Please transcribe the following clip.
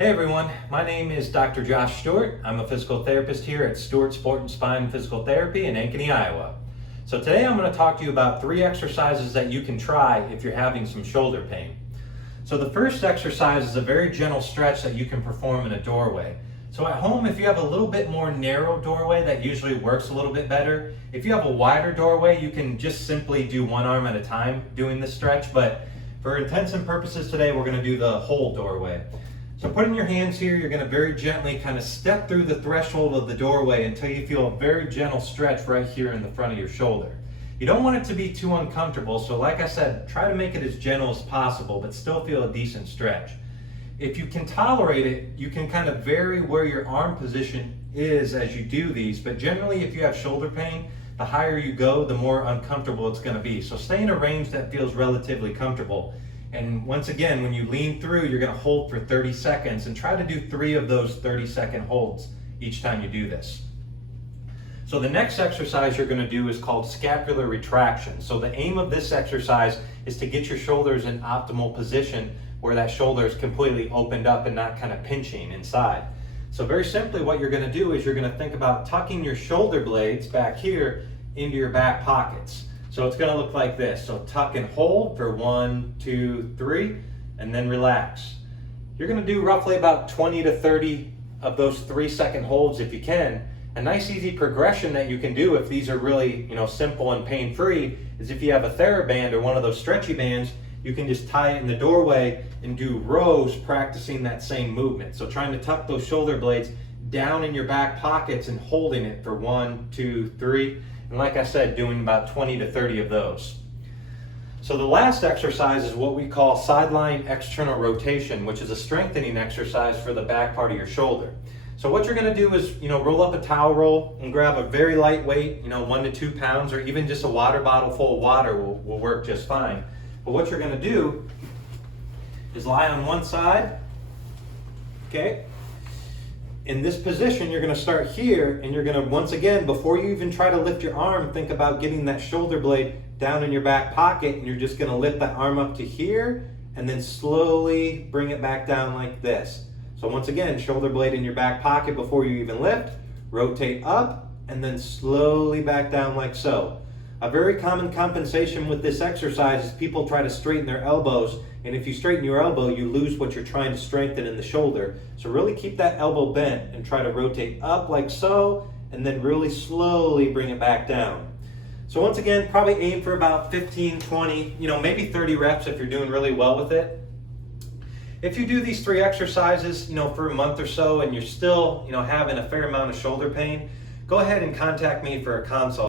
Hey everyone, my name is Dr. Josh Stewart. I'm a physical therapist here at Stewart Sport and Spine Physical Therapy in Ankeny, Iowa. So today I'm going to talk to you about 3 exercises that you can try if you're having some shoulder pain. So the first exercise is a very gentle stretch that you can perform in a doorway. So at home, if you have a little bit more narrow doorway, that usually works a little bit better. If you have a wider doorway, you can just simply do one arm at a time doing this stretch, but for intents and purposes today, we're going to do the whole doorway. So putting your hands here, you're going to very gently kind of step through the threshold of the doorway until you feel a very gentle stretch right here in the front of your shoulder. You don't want it to be too uncomfortable, so like I said, try to make it as gentle as possible, but still feel a decent stretch. If you can tolerate it, you can kind of vary where your arm position is as you do these, but generally if you have shoulder pain, the higher you go, the more uncomfortable it's going to be. So stay in a range that feels relatively comfortable. And once again, when you lean through, you're going to hold for 30 seconds and try to do 3 of those 30-second holds each time you do this. So the next exercise you're going to do is called scapular retraction. So the aim of this exercise is to get your shoulders in optimal position where that shoulder is completely opened up and not kind of pinching inside. So very simply what you're going to do is you're going to think about tucking your shoulder blades back here into your back pockets. So it's going to look like this. So tuck and hold for 1, 2, 3, and then relax. You're going to do roughly about 20 to 30 of those 3-second holds if you can. A nice easy progression that you can do if these are really, simple and pain-free is if you have a TheraBand or one of those stretchy bands, you can just tie it in the doorway and do rows practicing that same movement. So trying to tuck those shoulder blades down in your back pockets and holding it for 1, 2, 3. And like I said, doing about 20 to 30 of those. So the last exercise is what we call sideline external rotation, which is a strengthening exercise for the back part of your shoulder. So what you're going to do is, roll up a towel roll and grab a very light weight, 1 to 2 pounds, or even just a water bottle full of water will work just fine. But what you're going to do is lie on one side, okay? In this position, you're going to start here, and you're going to, once again, before you even try to lift your arm, think about getting that shoulder blade down in your back pocket, and you're just going to lift that arm up to here, and then slowly bring it back down like this. So once again, shoulder blade in your back pocket before you even lift, rotate up, and then slowly back down like so. A very common compensation with this exercise is people try to straighten their elbows, and if you straighten your elbow, you lose what you're trying to strengthen in the shoulder. So really keep that elbow bent and try to rotate up like so, and then really slowly bring it back down. So once again, probably aim for about 15, 20, maybe 30 reps if you're doing really well with it. If you do these 3 exercises, for a month or so and you're still, having a fair amount of shoulder pain, go ahead and contact me for a consult.